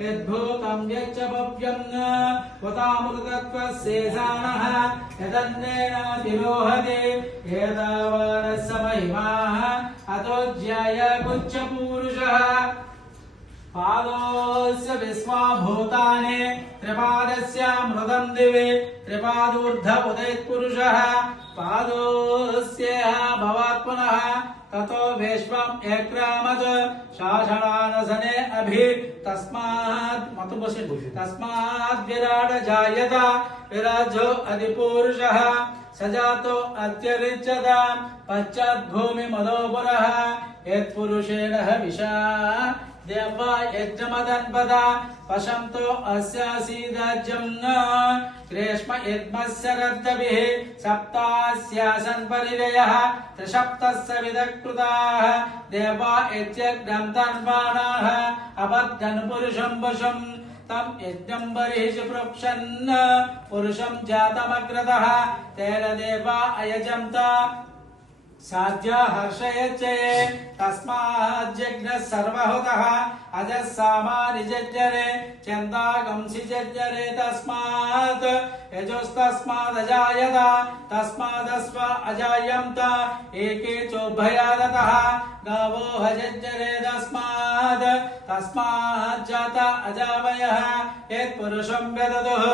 यद्भूतं यच्च भव्यं उतामृतत्वस्येषाणः यदन्नेन तिरोहति एतावानस्य महिमाः अतो ज्यायकुच्चपूरुषः पादोस्य विश्वाभूतानि त्रिपादस्य मृदं दिवे त्रिपादूर्ध उदयत्पुरुषः पादोस्य भवात् पुनः ततो विश्वम् एक्रामत् शासनानसने अभि तस्माद् विराट जायत विराजो अधिपुरुषः सजातो अत्यरिच्यत पश्चाद्भूमि मदोपुरः यत्पुरुषेण हविषा देवा यज्ञमदन्पदा पशन्तो अस्यासीदाज्यं ग्रेष्म यद्मस्य रद्दभिः सप्तास्यासन् परिदयः त्रिसप्तस्य विदकृताः देवा यज्ञं तन्वानाः अबद्धन् पुरुषं वशम् तं यज्ञं बर्हिषि प्रोक्षन् पुरुषं जातमग्रतः तेन देवा अयजन्त साध्य हर्षयच्चे तस्माज्जज्ञः सर्वहुतः अजः सामानि जज्जरे चन्दागंसि जज्जरे तस्मात् यजोस्तस्मादजायत तस्मादस्व अजायन्त एके चोभयादतः गावो हजज्जरे तस्माज्जात अजावयः यत्पुरुषं व्यदतुः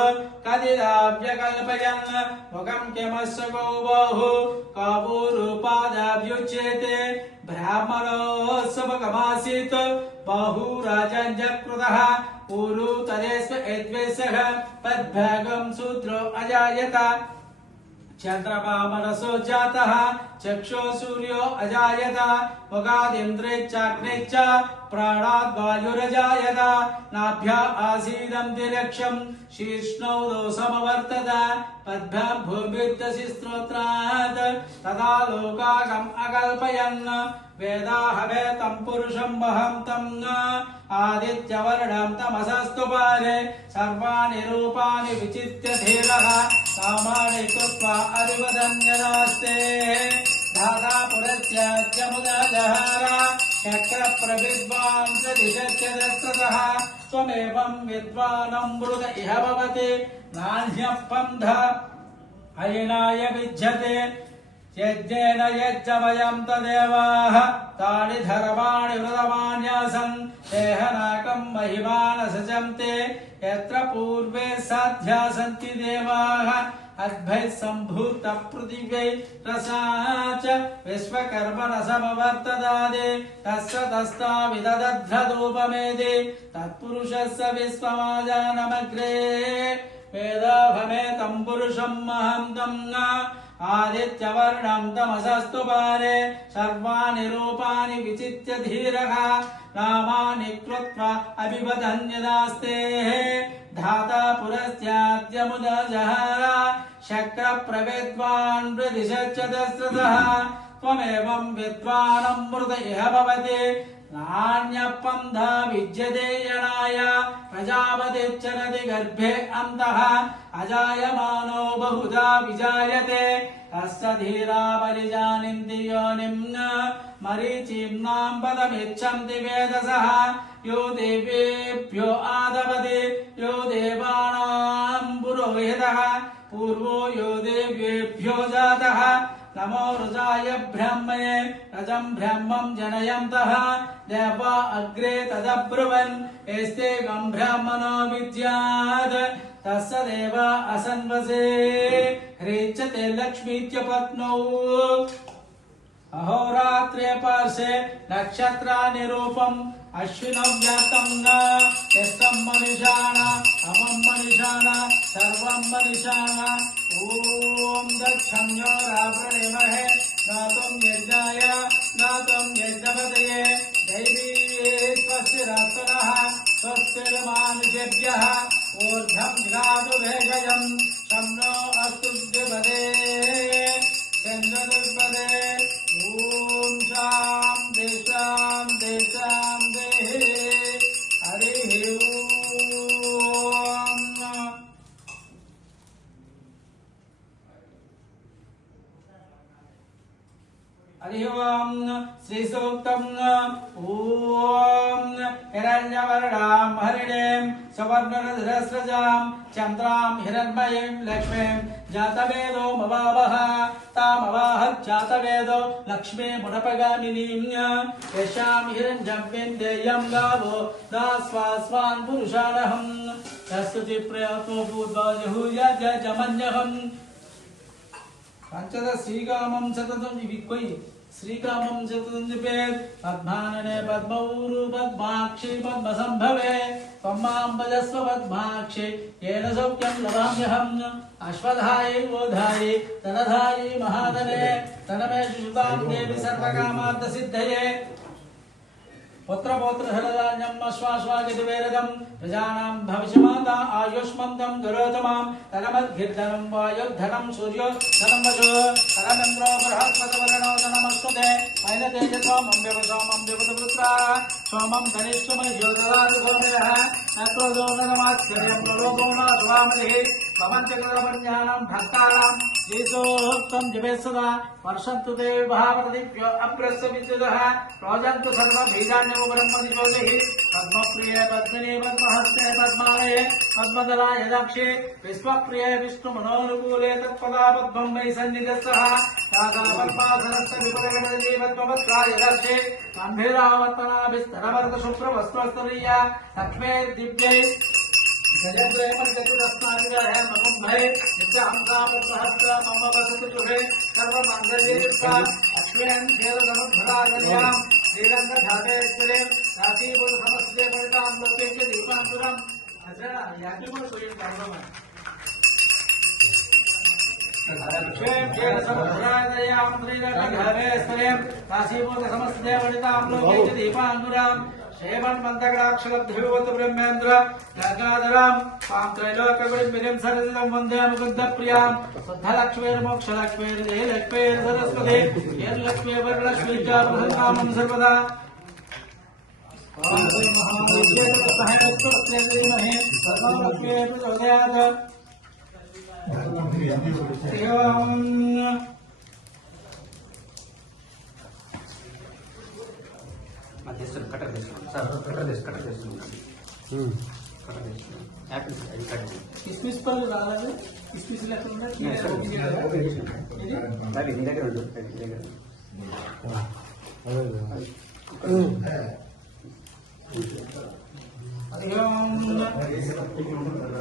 कदिदाव्यकल्पयन् मुखं किमस्य गौबाहु कावोरूपादाभ्युच्यते ब्राह्मणोत्सवकमासीत् बाहुराजञ्जकृतः ऊरु तदेस्व यद्वेषः तद्भागं शूद्रो अजायत चंद्रमा मनसो जातः चक्षो सूर्यो अजायत मुखादिन्द्रिश्चाग्निश्च प्राणाद् वायुरजायत नाभ्या आसीदं तिरक्षं शीर्ष्णौ समवर्तत पद्भ्यां भूमिर्दशि स्तोत्रात् तदा लोकागम् अकल्पयन् वेदाहवे तं पुरुषं वहं तं आदित्यवर्णं तमसस्तु पारे सर्वाणि रूपाणि विचित्य धीरः कामानि कृत्वा अधिवदन्यदास्ते धाता पुरस्याच्यमुदजहार चक्रप्रविद्वान् प्रदिशत्यदस्ततः त्वमेवं विद्वानमृत इह भवति नान्यः पन्था अयनाय विद्यते यज्ञेन यज्ञमयं तदेवाः तानि धर्माणि व्रतमान्यासन् देहनाकं महिमानसजन्ते यत्र पूर्वे साध्या सन्ति देवाः अद्भैः सम्भूत पृथिव्यै रसा च विश्वकर्मणसमवर्तदादे तस्य तस्ताविदधूपमेदे तत्पुरुषस्य विश्वमाजानमग्रे वेदाभमेतं पुरुषं महन्तं आदित्यवर्णं तमसस्तु पारे सर्वाणि रूपाणि विचित्य धीरः नामानि कृत्वा अभिवदन्यदास्ते धाता पुरस्याद्यमुदजहार शक्रप्रवेद्वान् प्रदिशत्यदस्रतः त्वमेवं विद्वानमृत इह भवति नान्यः पन्था विद्यते यणाय प्रजापतिश्चरति गर्भे अन्तः अजायमानो बहुधा विजायते तस्य धीरा परिजानीन्ति योनिं मरीचीम्नां पदमिच्छन्ति वेदसः यो देवेभ्यो आदवति यो देवानां पुरोहितः पूर्वो यो देवेभ्यो जातः नमो रुजाय ब्रह्मणे रजं ब्रह्मं जनयन्तः देवा अग्रे तदब्रुवन् एस्ते गं ब्राह्मणो विद्यात् तस्य देवा असन्वसे ह्रीच्यते लक्ष्मीत्यपत्नौ अहोरात्रे पार्श्वे नक्षत्राणि रूपम् अश्विनं व्याप्तं न यस्तं मनीषाण अमं मनीषाण सर्वं मनीषाण ॐ दक्षन्योरावृणीमहे गातुं यज्ञाय गातुं यज्ञपतये दैवी स्वस्तिरात्मनः स्वस्तिर्मानुषेभ्यः ऊर्ध्वं गातु भेषजं शं नो अस्तु द्विपदे चन्द्रदुर्पदे ॐ शान्ति शान्ति शान्तिः हरिः हरि ओम श्री सूक्तम् ओम हिरण्यवर्णां हरिणीं सवर्णरधरस्रजां चन्द्रां हिरण्मयीं लक्ष्मीं जातवेदो मवावः तामवाहत् जातवेदो लक्ष्मीमुपगामिनीं यस्यां हिरण्यं विन्देयं गावो दास्वास्वान् पुरुषाणहम् तस्सुति प्रयतो पूर्वजहूय जमन्यहम् पंचद श्रीकामं सततं विक्वै श्रीकामं सततं जपेत् पद्मानने पद्मौरु पद्माक्षि पद्मसंभवे त्वमां भजस्व पद्माक्षि येन सौख्यं लभाम्यहम् अश्वधायै गोधायै धनधायै महाधने तनमे शुभां देवी सर्वकामार्थसिद्धये पुत्रपौत्रधनधान्यम् अश्वाश्वागितवेरदम् प्रजानां भविष्यमाता आयुष्मन्तं गरोतमां तनमद्भिर्धनं वायुर्धनं सूर्योधनं वशो तनमिन्द्रो बृहस्पतिवर्णो धनमस्तुते मैनतेजसोमं व्यवसोमं सोमं धनिष्ठमयो ददातु सोमयः नत्वदो नमात्कर्यं प्रलोभो न स्वामलिः भवन्त्यकृतवर्ण्यानां भक्तानां श्रीसोक्तं जपेत् सदा वर्षन्तु ते भावप्रदीप्यो अभ्रस्य विद्युतः रोजन्तु सर्वबीजान्यमुपरम्मदिज्योतिः पद्मप्रिये पद्मिनी पद्महस्ते पद्मालये पद्मदलाय दक्षे विश्वप्रिये विष्णुमनोनुकूले तत्पदा पद्मं वै सन्निधत्सः तासा पद्मासनस्य विपरिगणजे पद्मवत्त्राय दक्षे गम्भीरावर्तनाभिस्तरवर्तशुभ्रवस्त्रस्तरीया लक्ष्मीर्दिव्यै जयद्वयमर्गतस्नाविगहे मकुम्भे नित्याहंसामसहस्र मम वसतु गृहे सर्वमङ्गल्ययुक्ता लक्ष्मीं क्षेत्रसमुद्धराजल्यां श्रीरङ्गधामेश्वरीं राशीभूतसमस्ते परितां लोके च दीपान्तुरम् अजरा यातिमो सोयं कर्मम लक्ष्मीं क्षेत्रसमुद्धराजल्यां श्रीरङ्गधामेश्वरीं राशीभूतसमस्ते परितां लोके च दीपान्तुरम् श्रीमन् मंदगडाक्षरद्भिवत ब्रह्मेन्द्र गंगाधरां स्वां त्रैलोक्यगुरुं सरसितं वन्दे मुकुन्दप्रियां शुद्धलक्ष्मीर्मोक्षलक्ष्मीर्जयलक्ष्मीर् सरस्वती येनलक्ष्मी वरलक्ष्मी च प्रसन्नामं सर्वदा कटर सर कटर యాపిల్స్ అది కట్ కిస్మిస్ పళ్ళు రాలేదు కిస్మిస్ లేకుండా అది నీ దగ్గర ఉంటుంది నీ దగ్గర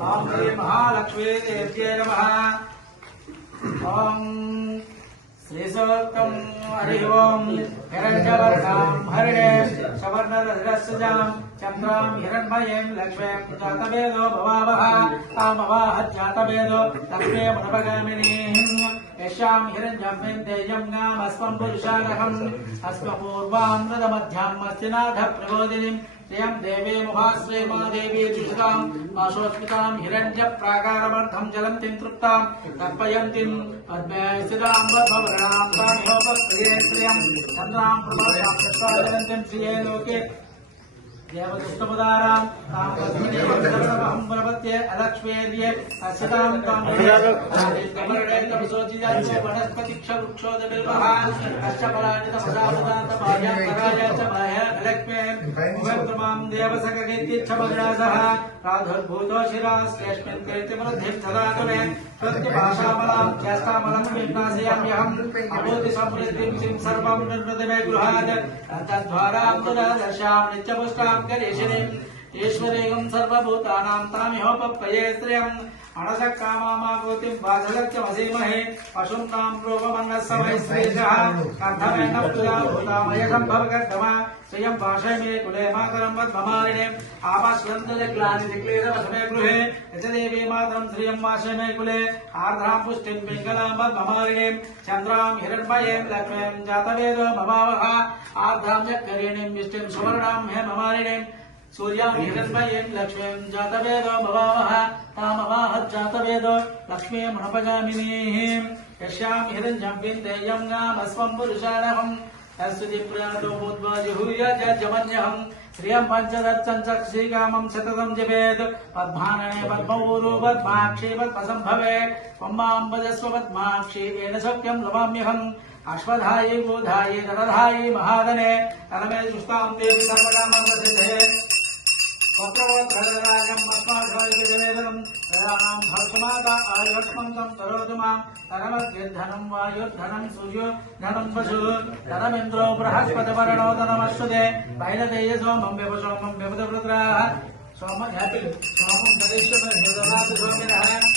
ఓం శ్రీ మహాలక్ష్మీ దేవ్యై నమః ఓం श्रीसोक्तं हरि ओं हिरण्यवर्णां हरिणीं सवर्णरजस्रजां चन्द्रां हिरण्मयीं लक्ष्मीं जातवेदो भवावः तामवाहत् जातवेदो लक्ष्मीमुपगामिनीं यस्यां हिरण्यं विन्देयं गामस्वं पुरुषानहम् अस्मपूर्वामृतमध्याम् अस्तिनाथ प्रबोधिनीं श्रियं देवी मुभाश्री मा देवी जुषतां आशोस्मितां हिरण्यप्राकारमर्थं जलन्तीं तृप्तां तर्पयन्तीं पद्मे स्थितां पद्मवर्णां तामिहोपप्रिये श्रियं चन्द्रां प्रभायां चत्वारजलन्तीं श्रिये लोके देवदुष्टमुदारां तां पद्मिनीं प्रपत्ये अलक्ष्मीर्ये अस्यतां तां कमलडैकविशोचितां वनस्पतिक्षवृक्षोदबिल्वः कश्यपलानितमसावदान्तपायान्तराय च बाह्यलक्ष्मीं मुखद्रमां देवसखकीर्तिच्छमग्रासः प्रादुर्भूतो शिरास्यस्मिन् कीर्तिवृद्धिं ददातु मे प्रत्यभाषामलां ज्येष्ठामलं विघ्नाशयाम्यहम् अभूतिसमृद्धिं सिं सर्वं निर्वृति मे गृहात् तद्वारां दर्शां नित्यपुष्टां करेशिनीम् ईश्वरीयं सर्वभूतानां तामिहोपप्रिये श्रियम् अणसकामामाकृतिं बाधलक्ष्यमसीमहे पशूनां रूपमन्नस्समैश्रीशः कर्थमेन पूजाभूतामयकं भवगर्धमा श्रियं भाषे मे कुले मातरं वद्ममालिनीम् आपश्वन्तजग्लानिधिक्लीरवसमे गृहे यजदेवी मातरं श्रियं वासे मे कुले आर्द्रां पुष्टिं पिङ्गलां वद्ममालिनीं चन्द्रां हिरण्मयीं लक्ष्मीं जातवेदो भवावः आर्द्रां जग्करीणीं विष्टिं सुवर्णां हेममालिनीं सूर्यां हिरण्मयीं लक्ष्मीं जातवेदो भवावः तामवाहत् जातवेदो लक्ष्मीमुपगामिनीं यस्यां हिरण्यं विन्देयं गामस्वं पुरुषानहम् तस्सुति प्रयातो भूत्वाजुहूय जमन्यहम् श्रियं पञ्चदर्शं च श्रीकामं सततं जपेत् पद्मानने पद्मौरु पद्माक्षि पद्मसंभवे त्वमां भजस्व पद्माक्षि येन सौख्यं लभाम्यहम् अश्वधायै गोधायै ददधायै महाधने तनमे सुष्टां देवी सर्वकामप्रसिद्धे सर्वोत्तरराजम् अस्माकं भस्माता आयुष्मन्तं करोतु मां धनमद्यद्धनं वायुर्धनं सूर्योर्धनं पशु धनमिन्द्रो बृहस्पतिवर्णो धनमश्नुते वैनतेय सोमं व्यपसोमं सोमं सदेश्वरनाथ स्वामिनः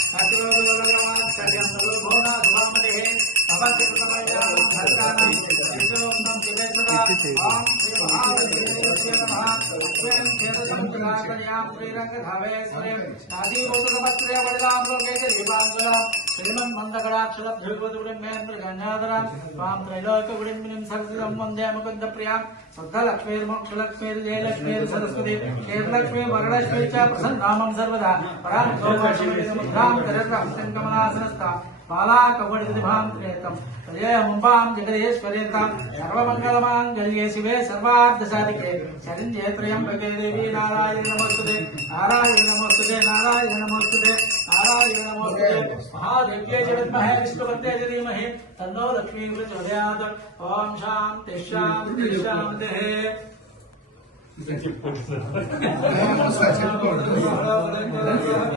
सरस्वती केरलक्ष्मी वरलक्ष्मी च प्रसन्नामं सर्वदा परां सौभाग्यमुद्रां दरत्रां कमलासनस्था बालाकवडिभां प्रेतं तदेहमुम्बां जगदीश्वरेतां सर्वमङ्गलमाङ्गल्ये शिवे सर्वार्थसाधिके शरण्ये त्र्यम्बके देवी नारायण नमोस्तुते नारायण नमोस्तुते नारायण नमोस्तुते नारायण नमोस्तुते महादेव्यै च विद्महे विष्णुपत्न्यै च धीमहि तन्नो लक्ष्मी प्रचोदयात् ॐ शान्ति शान्ति शान्तिः